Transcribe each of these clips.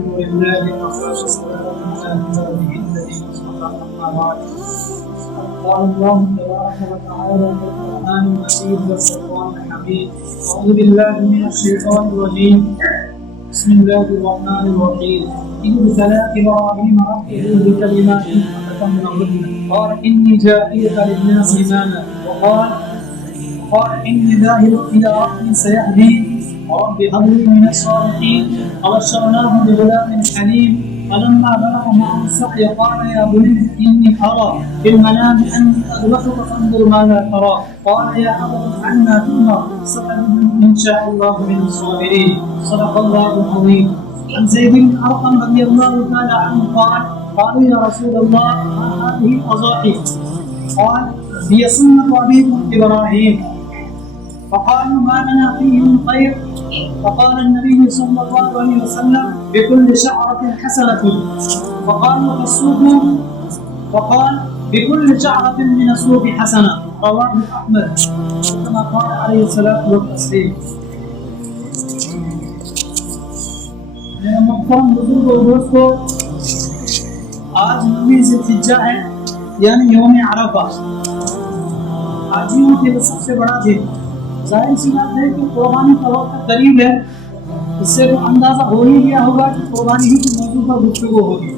لله والصلاة والسلام على عباده الذين اصطفى أما بعد. قال الله تبارك وتعالى في القرآن المجيد والفرقان الحميد: أعوذ بالله من الشيطان الرجيم. بسم الله الرحمن الرحيم. إذ ابتلى إبراهيم ربه بكلمات فأتمهن قال إني جاعلك للناس إماما وقال إني ذاهب إلى ربي سيهدين رب هب لي من الصالحين فبشرناه بغلام حليم فلما بلغ معه السعي قال يا بني إني أرى في المنام أني أذبحك فانظر ماذا ترى قال يا أبت افعل ما تؤمر ستجدني إن شاء الله من الصابرين. صدق الله العظيم. عن زيد بن أرقم رضي الله تعالى عنه قال قالوا يا رسول الله ما هذه الأضاحي؟ قال هي سنة أبيكم إبراهيم. فقالوا ما لنا فيه من خير؟ فقال النبي صلى الله عليه وسلم بكل شعرة حسنة. فقالوا فالسوق؟ فقال بكل شعرة من السوق حسنة. رواه أحمد كما قال عليه الصلاة والتسليم. میرے محترم بزرگ اور دوستو، آج 9 ذی الحجہ ہے یعنی یوم عرفہ، حاجیوں کے لیے سب سے بڑا دن۔ ظاہر سی بات ہے کہ قربانی کا وقت قریب ہے، اس سے تو اندازہ ہو ہی گیا ہوگا کہ قربانی ہی کی موضوع پر گفتگو ہوگی۔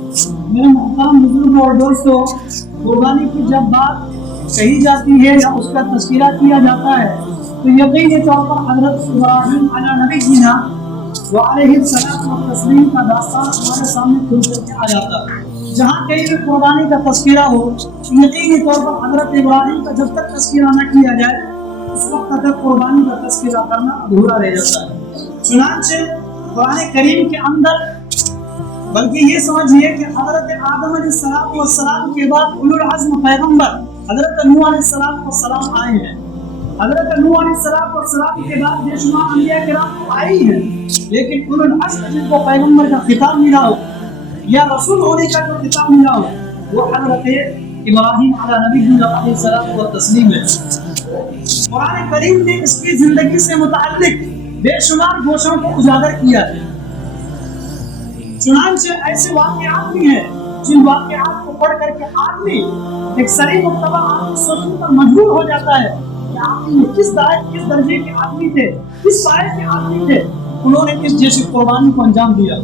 میرے محترم بزرگ اور دوستو، قربانی کی جب بات کہی جاتی ہے یا اس کا تذکرہ کیا جاتا ہے تو یقینی طور پر حضرت ابراہیم علیہ نبینا وعلیہ السلام و تسلیم کا داستان ہمارے سامنے کھل کر کے آ جاتا ہے۔ جہاں کہیں بھی قربانی کا تذکرہ ہو یقینی طور پر حضرت ابراہیم کا جب تک تذکرہ نہ کیا جائے اس وقت تک قربانی کا تذکرہ کرنا ادھورا رہ جاتا ہے۔ چنانچہ قرآن کریم کے اندر بلکہ یہ سمجھیے کہ حضرت آدم علیہ السلام کے بعد اولو العزم پیغمبر حضرت نوح علیہ السلام آئے ہیں۔ حضرت نوح علیہ السلام کے بعد بے شمار انبیاء کرام آئے ہیں، لیکن اولو العزم جن کو پیغمبر کا خطاب ملا ہو یا رسول ہونے کا جو خطاب ملا ہو وہ حضرت ابراہیم علیہ نبینا علیہ السلام و تسلیم ہے۔ قرآن کریم نے اس کی زندگی سے متعلق بے شمار گوشوں کو اجاگر کیا ہے۔ چنانچہ ایسے واقعات بھی ہیں جن واقعات کو پڑھ کر کے آدمی ایک صریح مطلب آدمی سوچنے پر مجبور ہو جاتا ہے کہ آدمی کس درجے کے آدمی تھے، کس پائے کے آدمی تھے، انہوں نے کس جیسی قربانی کو انجام دیا،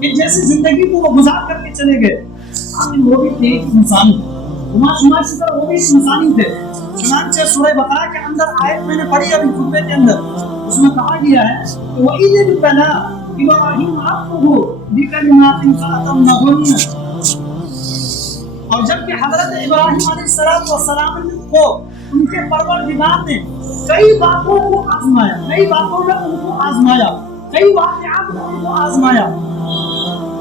کس جیسی زندگی کو وہ گزار کر کے چلے گئے۔ آدمی وہ بھی تھے انسانی، شمار سے طرح وہ بھی انسانی تھے۔ چنانچہ سورہ بقرہ کے اندر آیت میں نے پڑھی ابھی خطبے کے اندر، اس میں کہا گیا ہے کہ وَإِذِ ابْتَلَىٰ إِبْرَاهِيمَ رَبُّهُ بِكَلِمَاتٍ فَأَتَمَّهُنَّ۔ اور جبکہ حضرت ابراہیم علیہ السلام کو ان کے پروردگار نے کئی باتوں کو آزمایا، کئی باتوں میں ان کو آزمایا، کئی واقعات میں ان کو آزمایا،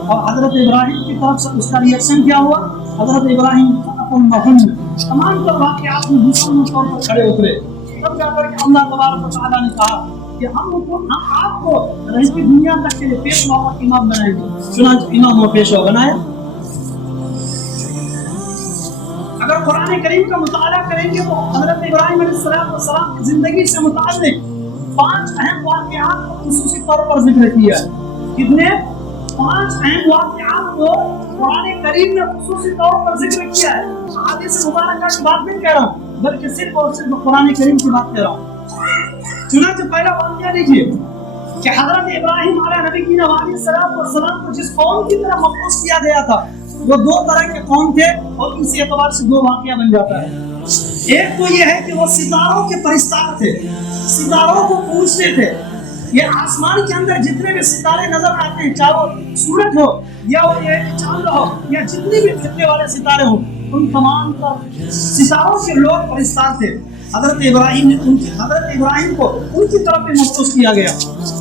اور حضرت ابراہیم کی طرف سے اس کا ریئیکشن کیا ہوا؟ حضرت ابراہیم تمام تو واقعات میں مسلم طور پر کھڑے اترے۔ تب جا کر کے اللہ تبارک و تعالیٰ نے کہا کہ ہم آپ کو رہتی دنیا تک کے لیے پیشوا اور امام بنائیں گے۔ چنانچہ امام و پیشوا بنائے۔ اگر قرآن کریم کا مطالعہ کریں گے تو حضرت ابراہیم علیہ السلام کی زندگی سے متعلق 5 اہم واقعات کو خصوصی طور پر ذکر کیا ہے۔ کتنے؟ 5 اہم واقعات کو قرآن کریم نے خصوصی طور پر ذکر کیا ہے۔ حدیث مبارکہ کی بات نہیں کہہ رہا ہوں بلکہ صرف اور صرف قرآن کریم کی بات کہہ رہا ہوں۔ چنانچہ پہلا واقعہ لیجیے کہ حضرت ابراہیم علیہ نبینا علیہ السلام کو جس قوم کی طرف مبعوث کیا گیا تھا وہ 2 طرح کے قوم تھے، اور اسی اعتبار سے 2 واقعہ بن جاتا ہے۔ ایک تو یہ ہے کہ وہ ستاروں کے پرستار تھے، ستاروں کو پوجتے تھے۔ یہ آسمان کے اندر جتنے بھی ستارے نظر آتے ہیں، چاہے وہ سورج ہو یا وہ چاند ہو یا جتنے بھی پھرنے والے ستارے ہوں، ان تمام ستاروں کے لوگ پرستار تھے۔ حضرت ابراہیم کو ان کی طرف مخصوص کیا گیا۔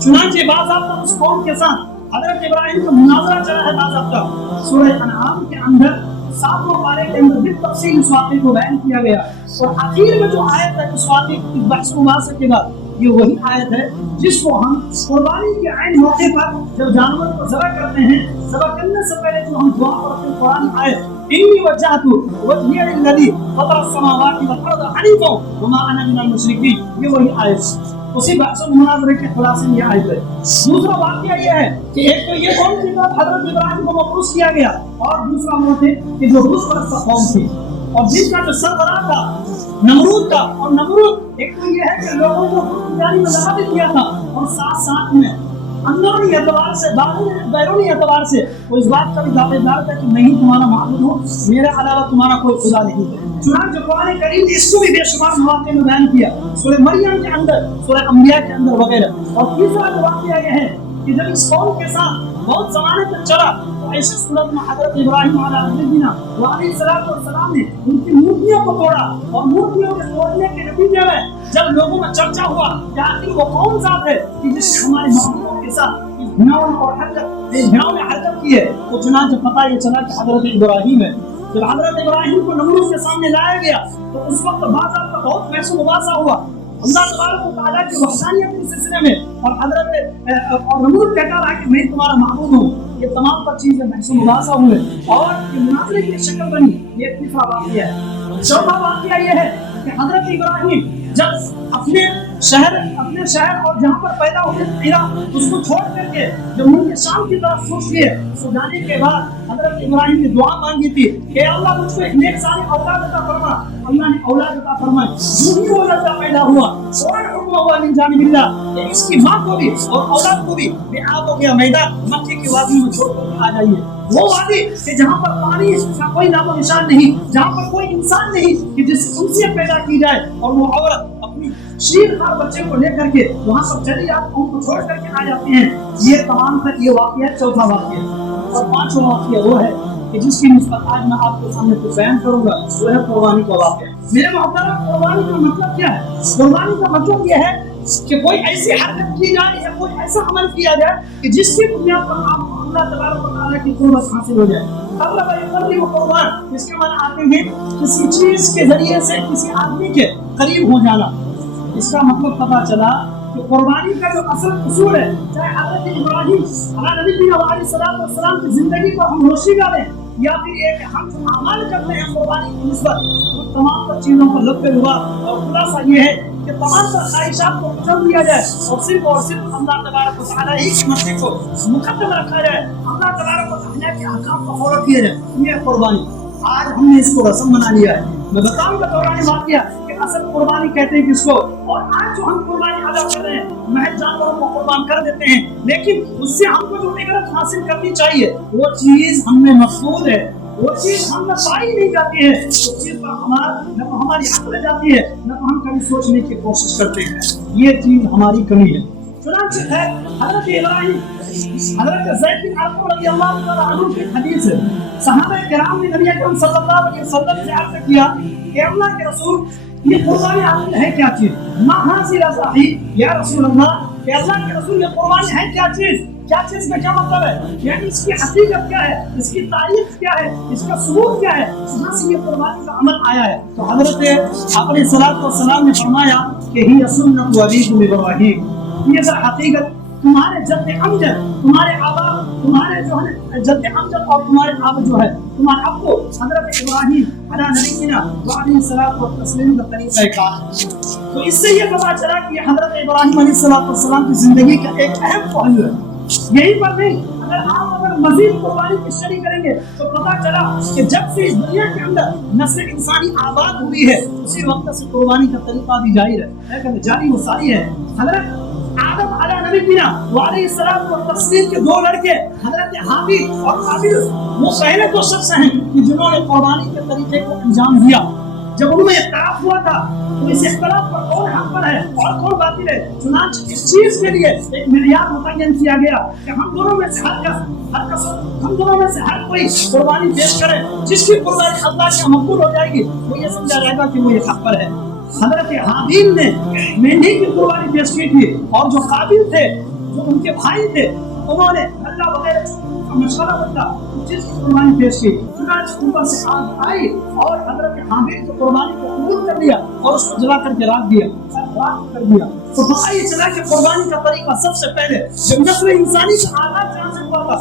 چنانچہ باضابطہ اس قوم کے ساتھ حضرت ابراہیم کا مناظرہ چلا ہے باضابطہ۔ سورہ انعام کے اندر 7واں پارے کے اندر بالتفصیل اس واقعے کو بیان کیا گیا، اور آخر میں جو آیت ہے اس واقعے کی بحث مباحثے کے بعد یہ وہی آیت ہے جس کو ہم قربانی کے عین موقع پر جب جانور کو ذبح کرتے ہیں، ذبح کرنے سے پہلے جو ہم دعا پڑھتے ہیں قرآن آیت انی وجہت وجہی للذی فطر السماوات والارض حنیفا وما انا من المشرکین، یہ وہی آیت۔ اسی بحث و مناظرے کے خلاصے میں یہ آیت ہے. دوسرا واقعہ یہ ہے کہ ایک تو یہ قوم کی طرف حضرت ابراہیم کو مبعوث کیا گیا، اور دوسرا وہ تھے کہ جو بت پرست قوم تھی اور جس کا جو سربراہ تھا نمرود تھا. اور نمرود ایک تو یہ ہے کہ لوگوں کو بت پجاری میں لگا بھی دیا تھا، اور ساتھ ساتھ میں اندرونی اعتبار سے بیرونی اعتبار سے وہ اس بات کا بھی دعوے دار تھا کہ نہیں تمہارا معبود ہو، میرے علاوہ تمہارا کوئی خدا نہیں ہے. چنانچہ قرآن کریم نے اس کو بھی بے شمار مواقع میں بیان کیا، سورہ مریم کے اندر، سورہ انبیاء کے اندر وغیرہ. اور تیسرا جو واقعہ یہ ہے کہ جب اس قوم کے ساتھ بہت زمانے تک چلا تو ایسی صورت میں حضرت ابراہیم علیہ السلام نے ان کی مورتیوں کو توڑا، اور مورتیوں کے توڑنے کے نتیجے میں جب لوگوں میں چرچا ہوا کہ آخر وہ کون ذات ہے کہ جس نے ہمارے معبودوں کے ساتھ گھناؤں میں حرکت کی ہے، تو چنانچہ پتہ یہ چلا کہ حضرت ابراہیم ہے. جب حضرت ابراہیم کو نمرود کے سامنے لایا گیا تو اس وقت بازار کا بہت بحث و مباحثہ ہوا اللہ تبارک و تعالیٰ کی وحدانیت کے سلسلے میں، اور حضرت اور نمرود کہتا رہا کہ میں تمہارا معبود ہوں. یہ تمام پر چیزیں بحث و مباحثہ ہوئے اور یہ مناظرے کی شکل بنی. یہ تیسرا واقعہ ہے. چوتھا واقعہ یہ ہے کہ حضرت ابراہیم جب اپنے شہر اور جہاں پر پیدا ہوئے عراق اس کو چھوڑ کر کے جب ملک شام کی طرف سوچ لیے، اس کو جانے کے بعد حضرت ابراہیم نے دعا مانگی تھی کہ اللہ مجھ کو ایک نیک صالح اولاد عطا فرما. اللہ نے اولاد عطا فرمائی. جو ہی وہ لڑکا پیدا ہوا فوراً حکم ہوا من جانب اللہ کہ اس کی ماں کو بھی اور اولاد کو بھی بے آب ہو گیا میدان مکے کی وادی میں چھوڑ کر آ جائیے. وہ وادی کہ جہاں پر پانی کا کوئی نام و نشان نہیں، جہاں پر کوئی انسان نہیں کہ جس سے انسیت پیدا کی جائے، اور وہ عورت اپنی شیر خار بچے کو لے کر کے وہاں پر چلی جاتی، ان کو چھوڑ کر کے آ جاتے ہیں. یہ تمام تک یہ واقعہ چوتھا واقعہ. اور پانچواں واقعہ وہ ہے کہ جس کی نسبت آج میں آپ کے سامنے کچھ بیان کروں گا، وہ ہے قربانی کا واقعہ. میرے محترم، قربانی کا مطلب کیا ہے؟ قربانی کا مطلب یہ ہے کہ کوئی ایسی حرکت کی جائے یا کوئی ایسا عمل کیا جائے کہ جس کی بنیاد پر آپ کو اللہ تبارک و تعالیٰ کی قربت حاصل ہو جائے. قربان اس کے معنی آتے ہیں کسی چیز کے ذریعے سے کسی آدمی کے قریب ہو جانا. اس کا مطلب پتہ چلا کہ قربانی کا جو اصل اصول ہے، چاہے حضرت ابراہیم علیہ السلام کی زندگی پر ہم روشنی ڈالیں یا پھر یہ کہ ہم جو اعمال کرتے ہیں قربانی کی نسبت، ان تمام تر چیزوں پر لپے ہوا. اور خلاصہ یہ ہے کہ تمام تر خواہشات کو کچل دیا جائے اور صرف اللہ تبارک و تعالیٰ ہی کی مرضی کو مقدم رکھا جائے، اللہ تبارک و تعالیٰ کے احکام کو فالو کیا جائے. یہ قربانی آج ہم نے اس کو رسم بنا لیا ہے. میں بتاؤں گا دوران واقعہ کہ اصل قربانی کہتے ہیں کس کو. اور آج جو ہم قربانی ادا کر رہے ہیں محض جانوروں کو قربان کر دیتے ہیں، لیکن اس سے ہم کو جو عبرت حاصل کرنی چاہیے وہ چیز ہم میں مقصود ہے، وہ چیز ہم میں پائی نہیں جاتی ہے، اس چیز پر نہ تو ہماری عقل جاتی ہے نہ تو ہم کبھی سوچنے کی کوشش کرتے ہیں. یہ چیز ہماری کمی ہے. چنانچہ ہے حضرت ابراہیم، حضرت زید بن ارقم رضی اللہ تعالیٰ عنہ کی حدیث ہے، صحابہ کرام نے نبی اکرم صلی اللہ علیہ وسلم سے عرض کیا کہ اللہ کے رسول یہ قربانی عقل ہے کیا چیز؟ ما حاصل صحیح یا رسول اللہ، کہ اللہ کے رسول یہ قربانی ہے کیا چیز؟ کیا چیز کا کیا مطلب ہے؟ یعنی اس کی حقیقت کیا ہے، اس کی تاریخ کیا ہے، اس کا ثبوت کیا ہے؟ کہاں سے یہ قربانی کا عمل آیا ہے؟ تو حضرت آپ علیہ السلام نے فرمایا کہ ہی سنت ابیکم ابراہیم، یہ در حقیقت تمہارے جد امجد، تمہارے آبا، تمہارے جو ہے جد امجد اور تمہارے آبا جو ہے تمہارے ابو حضرت ابراہیم علیہ نبینا وعلیہ الصلوۃ والتسلیم کا طریقہ کار. تو اس سے یہ پتہ چلا کہ حضرت ابراہیم علیہ السلام کی زندگی کا ایک اہم پہلو ہے. یہی پر نہیں، اگر مزید قربانی کی شرح کریں گے تو پتہ چلا کہ جب سے اس دنیا کے اندر نسل انسانی آباد ہوئی ہے اسی وقت سے قربانی کا طریقہ بھی جاری و ساری ہے. حضرت آدم علیہ نبینا وعلیہ السلام اور تسلیم کے دو لڑکے حضرت حابیل اور قابیل وہ پہلے دو شخص ہیں کہ جنہوں نے قربانی کے طریقے کو انجام دیا. جب ان میں اختلاف ہوا تھا تو اس اختلاف پر کون حق پر ہے اور کون باطل ہے، چنانچہ اس چیز کے لیے ایک معیار متعین کیا گیا کہ ہم دونوں میں سے ہر کوئی قربانی پیش کرے، جس کی قربانی اللہ کے مقبول ہو جائے گی وہ یہ سمجھا جائے گا کہ وہ یہ حق پر ہے. حضرت حابیل نے مینڈی کی قربانی پیش کی تھی، اور جو قابیل تھے جو ان کے بھائی تھے انہوں نے اللہ وغیرہ کا مشورہ بتا جس کی قربانی پیش کی. چنانچہ اوپر سے آگ آئی اور حضرت حابیل کی قربانی کو قبول کر لیا اور اس کو جلا کر کے راکھ دیا. تو پتہ یہ چلا کہ قربانی کا طریقہ سب سے پہلے جب نسل انسانی کا آغاز جہاں سے ہوا تھا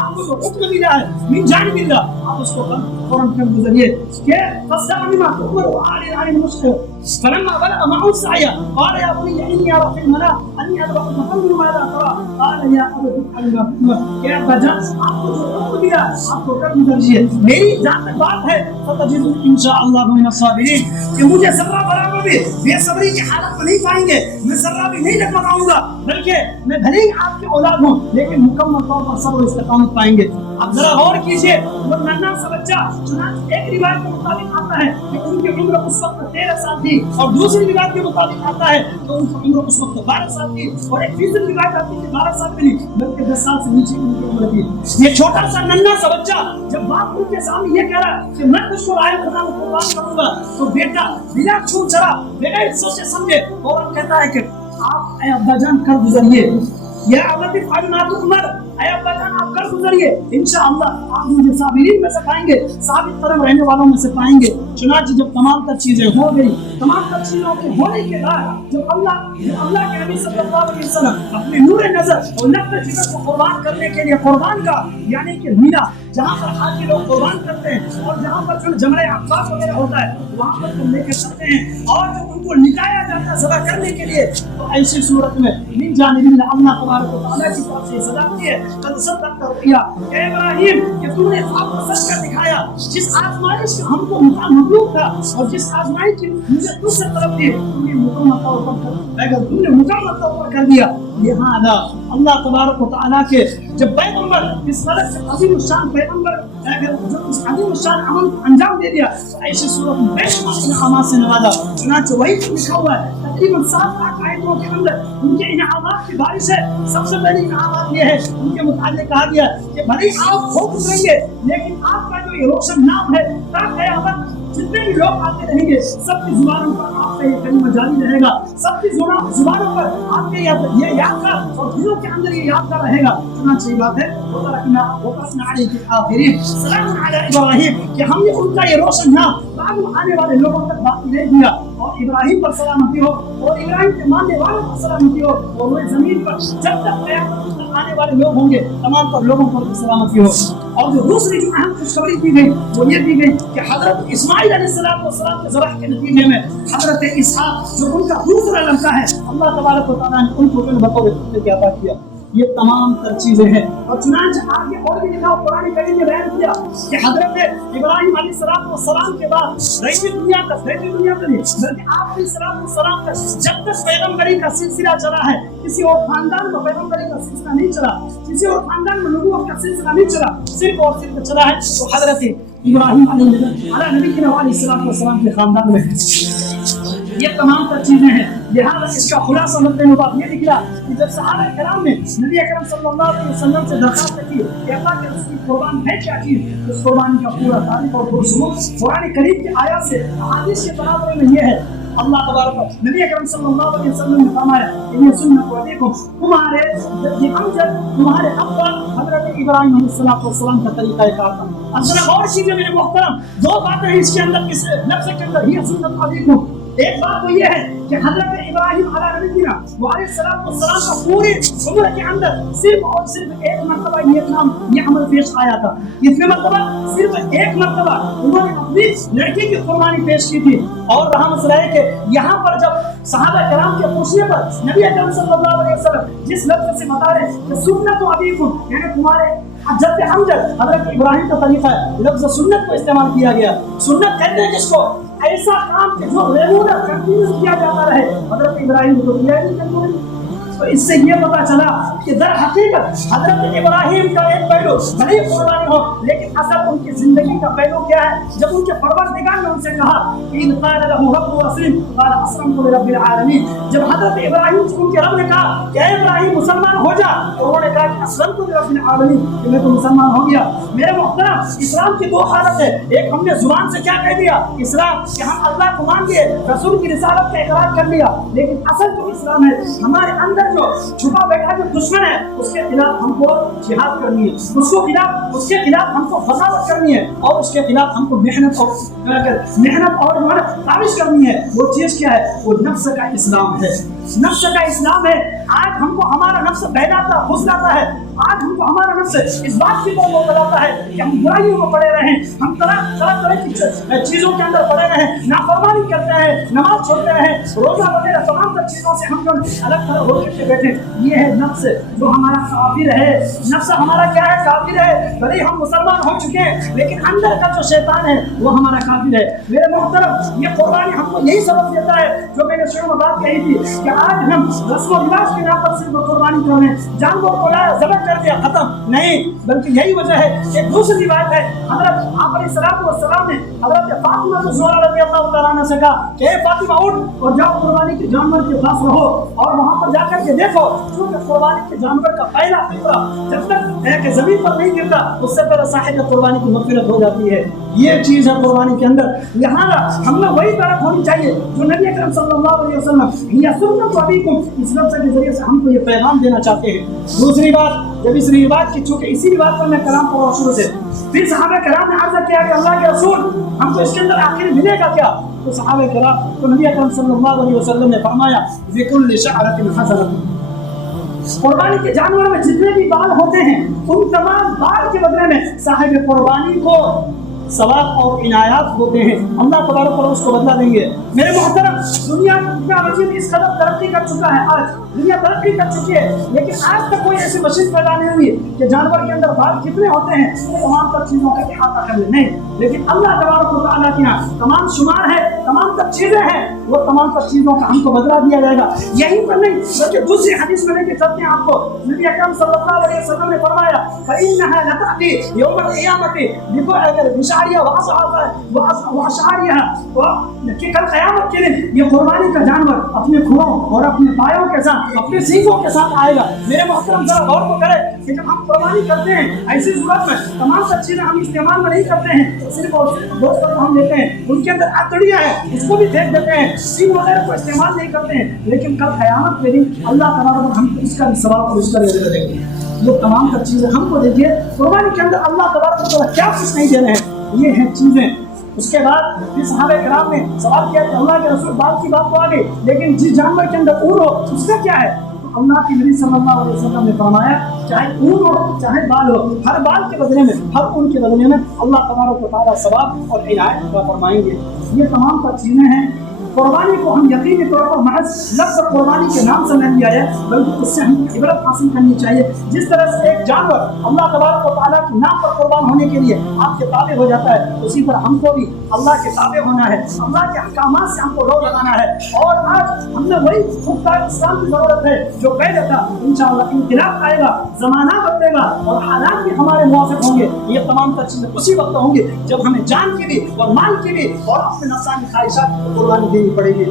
آپ کو جو حکم ملا ہے من جانب اللہ آپ اس کو فوراً کر گزریے کہ فاصدع بما تؤمر وأعرض عن المشركين فلما بلغ معه السعي قال يا بني إني أرى في المنام أني أذبحك فانظر ماذا ترى قال يا أبت افعل ما تؤمر کہ ابا جان آپ کو جو حکم ملا آپ کو کر گزریے میری جان تک بات ہے فتجدنی ان شاء اللہ من الصابرین کہ مجھے ذرہ برابر بھی بے صبری کی حالت میں نہیں پائیں گے میں ذرہ بھی نہیں ڈگمگاؤں گا بلکہ میں بھلے ہی آپ کی اولاد ہوں لیکن مکمل طور پر صبر و استقامت پائیں گے. اب ذرا غور کیجئے وہ ننھا سا بچہ چنانچہ ایک روایت کے مطابق آتا ہے کہ ان کی عمر اس وقت 13 سال تھی اور دوسری روایت کے مطابق آتا ہے کہ ان کی عمر اس وقت 12 سال تھی اور ایک تیسری روایت آتی ہے کہ 12 سال بھی نہیں بلکہ 10 سال سے نیچے ان کی عمر تھی. یہ چھوٹا سا ننھا سا بچہ جب باپ ان کے سامنے یہ کہہ رہا ہے کہ میں تجھ کو رائے کرنا ہوں قربان کروں گا تو بیٹا بنا چھوٹ چڑھا بغیر سوچے سمجھے فوراً کہتا ہے کہ آپ اے ابا جان کر گزریے یا ابت افعل ما تؤمر اے ابا جان آپ کر گزریے انشاءاللہ آپ مجھے صابرین میں سے پائیں گے ثابت قدم رہنے والوں میں سے پائیں گے. چنانچہ جب تمام تر چیزیں ہو گئی تمام تر چیزوں کے ہونے کے بعد جب اللہ کے نبی صلی اللہ علیہ وسلم اپنے نور نظر اور نفس جگر کو قربان کرنے کے لیے قربان کا یعنی کہ مینا جہاں پر حاجی لوگ قربان کرتے ہیں اور جہاں پر جمرہ عقبہ وغیرہ ہوتا ہے وہاں پر تم لے کے چلتے ہیں اور جب ان کو نکایا جاتا ہے ذبح کرنے کے لیے تو ایسی صورت میں من جانب اللہ تبارک و تعالیٰ کی طرف سے سزا دی ہے قد صدقت رؤیا اے ابراہیم کہ تم نے آپ کو سچ کر دکھایا جس آزمائش کا ہم کو مطلوب تھا اور جس آزمائش کی مجھے تجھ سے طلب تھی تم نے مکمل طور پر اگر تم نے مکمل طور پر کر دیا. لہذا اللہ تبارک و تعالیٰ کے جب پیغمبر اس قدر سے عظیم الشان پیغمبر اگر اس عظیم الشان عمل انجام دے دیا تو ایسی صورت میں بے شمار انعامات سے نوازا. چنانچہ وہی لکھا ہوا ہے تقریباً 7 لاکھ آیتوں کے اندر ان کے انعامات کی بارش ہے. سب سے پہلی انعامات یہ ہے ان کے متعلق کہا گیا کہ بھلے آپ ہو گزریں گے لیکن آپ کا جو یہ روشن نام ہے تا قیامت جتنے بھی لوگ آتے رہیں گے سب کی زبانوں پر آپ کا یہ کلمہ جاری رہے گا سب کی زبانوں پر آپ کے یہ یادگار اور دلوں کے اندر یہ یادگار رہے گا. چنانچہ یہ بات ہے وَتَرَكْنَا عَلَيْهِ فِي الْآخِرِينَ سلام علی ابراہیم کہ ہم نے ان کا یہ روشن نام بعد میں آنے والے لوگوں تک باقی رہ دیا اور ابراہیم پر سلامتی ہو اور ابراہیم کے ماننے والوں پر سلامتی ہو اور وہ زمین پر جب تک قیامت تک آنے والے لوگ ہوں گے تمام پر لوگوں پر بھی سلامتی ہو. اور جو دوسری جو اہم خوشخبری دی گئی وہ یہ دی گئی کہ حضرت اسماعیل علیہ السلام کے ذبح کے نتیجے میں حضرت اسحاق جو ان کا دوسرا لڑکا ہے اللہ تبارک و تعالیٰ نے ان کو بطور بیٹے عطا کیا. یہ تمام تر چیزیں ہیں اور چنانچہ آگے اور بھی لکھا قرآن کریم نے بیان کیا کہ حضرت ابراہیم علیہ السلام کے بعد رہتی دنیا تک بلکہ آپ علیہ السلام تک جب تک پیغمبری کا سلسلہ چلا ہے کسی اور خاندان میں پیغمبری کا سلسلہ نہیں چلا کسی اور خاندان میں نبوت کا سلسلہ نہیں چلا صرف اور صرف چلا ہے تو حضرت ابراہیم علیہ السلام کے خاندان میں یہ تمام تر چیزیں ہیں. لہذا اس کا خلاصہ مطلب مبارک یہ نکلا کہ جب صحابہ کرام نے نبی اکرم صلی اللہ علیہ وسلم سے درخواست کی کہ اللہ کے رسول قربان ہے کیا چیز اس قربانی کا پورا تاریخ اور ثبوت قرآن کریم کی آیات سے احادیث کے برابر میں یہ ہے. اللہ تبارک نبی اکرم صلی اللہ علیہ وسلم نے فرمایا کہ یہ سنت علیکم تمہارے امجد تمہارے ابا حضرت ابراہیم علیہ السلام کا طریقہ کار تھا. اب ذرا غور کیجیے میرے محترم 2 باتیں ہیں اس کے اندر اس لفظ کے اندر یہ سنت علیکم. ایک بات تو یہ ہے کہ حضرت ابراہیم علیہ السلام کا پوری عمر کے اندر صرف اور صرف ایک مرتبہ یہ عمل پیش آیا تھا. کتنے مرتبہ؟ صرف ایک مرتبہ انہوں نے اپنی لڑکی کی قربانی پیش کی تھی. اور رہا مسئلہ ہے کہ یہاں پر جب صحابہ کرام کے پوچھنے پر نبی اکرم صلی اللہ علیہ وسلم جس لفظ سے بتا رہے کہ سنت ابیکم یعنی تمہارے جد امجد حضرت ابراہیم کا طریقہ ہے لفظ سنت کو استعمال کیا گیا. سنت کہتے ہیں جس کو ایسا کام کہ جو ریگولر کنٹینیو کیا جاتا رہے حضرت ابراہیم کو کیا ہی نہیں. تو اس سے یہ پتا چلا کہ در حقیقت حضرت ابراہیم کا ایک پہلو بھلے قربانی ہو لیکن اصل ان کی زندگی کا پہلو کیا ہے جب ان کے پروردگار نے ان سے کہا ان قال له رب اسلم قال اسلمت لرب العالمین. جب حضرت ابراہیم سے ان کے رب نے کہا کہ اے ابراہیم مسلمان ہو جا تو انہوں نے کہا کہ اسلمت لرب العالمین کہ میں تو مسلمان ہو گیا. میرے محترم اسلام کی 2 حالت ہے. ایک ہم نے زبان سے کیا کہہ دیا اسلام کہ ہم اللہ کو مان لیے رسول کی رسالت کا اقرار کر لیا لیکن اصل جو اسلام ہے ہمارے اندر جو چھپا بیٹھا جو دشمن دشمن ہے اس کے خلاف ہم کو جہاد کرنی ہے، اس کے خلاف ہم کو بغاوت کرنی ہے، اور اس کے خلاف ہم کو محنت اور کاوش کرنی ہے۔ وہ چیز کیا ہے؟ وہ نفس کا اسلام ہے، نفس کا اسلام ہے۔ آج ہم کو ہمارا نفس بہلاتا پھسلاتا ہے، آج ہم کو ہمارا نفس اس بات کی طرف بتاتا ہے کہ ہم برائیوں میں پڑے رہے ہیں، ہم طرح کی چیزوں کے اندر پڑے رہے ہیں، نافرمانی کرتے ہیں، نماز چھوڑتے ہیں، روزہ وغیرہ تمام تر چیزوں سے ہم الگ ہو کے بیٹھے۔ یہ ہے نفس جو ہمارا کافر ہے۔ نفس ہمارا کیا ہے؟ کافر ہے۔ بھلے ہم مسلمان ہو چکے ہیں لیکن اندر کا جو شیطان ہے وہ ہمارا کافر ہے۔ میرے محترم، یہ قربانی ہم کو یہی سبق دیتا ہے جو میں نے شروع میں بات کہی تھی کہ آج ہم رسم و رواج کے نام پر صرف قربانی کر رہے ہیں، جانور کو لایا ذبح کر دیا ختم، نہیں، بلکہ یہی وجہ ہے۔ ایک دوسری بات ہے، حضرت آپ علیہ السلام نے حضرت فاطمہ زہرا رضی اللہ تعالیٰ عنہ سے کہا کہ اے فاطمہ اٹھ اور جاؤ قربانی کے جانور کے پاس رہو اور وہاں پر جا کر کے دیکھو، کیونکہ قربانی کے جانور کا پہلا ٹکڑا جب تک ہے کہ زمین پر نہیں گرتا اس سے پہلے صاحب قربانی کی مغفرت ہو جاتی ہے۔ یہ چیز ہے قربانی کے اندر۔ لہٰذا ہم نے وہی طرف ہونی چاہیے جو نبی اکرم صلی اللہ علیہ وسلم یا سنت ابیکم اس لفظ کے ذریعے سے ہم کو یہ پیغام دینا چاہتے ہیں۔ دوسری بات، جب اس روایت کی چونکہ اسی بات پر میں کلام پڑھا شروع سے، پھر صحابہ کرام نے عرض کیا کہ اللہ کے رسول ہم کو اس کے اندر آخر ملے گا کیا؟ تو صحابہ کرام تو نبی اکرم صلی اللہ علیہ وسلم نے فرمایا بِكُلِّ شَعْرَةٍ حَسَنَةٌ، قربانی کے جانوروں میں جتنے بھی بال ہوتے ہیں ان تمام بال کے بدلے میں صاحب قربانی کو ثواب اور عنایات ہوتے ہیں، اللہ تبارک و اس کو بدلا دیں گے۔ میرے محترم، دنیا اس قدر ترقی کر چکا ہے، آج دنیا ترقی کر چکی ہے لیکن آج تک کوئی ایسی مشین پیدا نہیں ہوئی کہ جانور کے اندر بال کتنے ہوتے ہیں تمام تر چیزوں کا احاطہ کر لے، نہیں، لیکن اللہ تبارک و تعالیٰ کے یہاں تمام شمار ہے، تمام تر چیزیں ہیں، وہ تمام تر چیزوں کا ہم کو بدلا دیا جائے گا۔ یہی پر نہیں بلکہ دوسری حدیث میں لے کے چلتے ہیں آپ کو، نبی اکرم صلی اللہ علیہ وسلم نے فرمایا فَإِنَّهَا لَتَأْتِي يَوْمَ الْقِيَامَةِ کہ کل قیامت کے دن یہ قربانی کا جانور اپنے کھوؤں اور اپنے پایوں کے ساتھ، اپنے سینگوں کے ساتھ آئے گا۔ میرے محترم ذرا غور کو کرے کہ جب ہم قربانی کرتے ہیں ایسی صورت میں تمام سب چیزیں ہم استعمال میں نہیں کرتے ہیں، صرف گوشت کو ہم لیتے ہیں، ان کے اندر اتڑیاں ہیں اس کو بھی پھینک دیتے ہیں، سینگ وغیرہ کو استعمال نہیں کرتے ہیں، لیکن کل قیامت کے دن اللہ تبارک ہم اس کا بھی ثواب اور اس کا بھی دیں گے۔ وہ تمام تر چیزیں ہم کو دیکھیے قربانی کے اندر اللہ تبارک و تعالیٰ کیا کچھ نہیں دے رہے ہیں، یہ ہیں چیزیں۔ اس کے بعد پھر صحابہ کرام نے سوال کیا کہ اللہ کے رسول بال کی بات تو آ گئی لیکن جس جانور کے اندر اون ہو اس کا کیا ہے؟ تو اللہ کے نبی صلی اللہ علیہ وسلم نے فرمایا چاہے اون ہو چاہے بال ہو، ہر بال کے بدلے میں، ہر اون کے بدلے میں اللہ تبارک و تعالیٰ ثواب اور عنایت عطا فرمائیں گے۔ یہ تمام تر چیزیں ہیں۔ قربانی کو ہم یقینی طور پر محض لفظ قربانی کے نام سے نہیں لیا ہے بلکہ اس سے ہم عبرت حاصل کرنی چاہیے۔ جس طرح سے ایک جانور اللہ تبارک و تعالیٰ کے نام پر قربان ہونے کے لیے آپ کے تابع ہو جاتا ہے، اسی طرح ہم کو بھی اللہ کے تابع ہونا ہے، اللہ کے احکامات سے ہم کو رو لگانا ہے۔ اور آج ہم نے وہی پختہ اسلام کی ضرورت ہے جو پہلے تھا، انشاءاللہ انقلاب آئے گا، زمانہ بدلے گا اور حالات بھی ہمارے موافق ہوں گے۔ یہ تمام تر چیزیں اسی وقت ہوں گی جب ہمیں جان کی بھی اور مال کی بھی اور اپنے نفسانی خواہشات کو قربانی دینی پڑے گی۔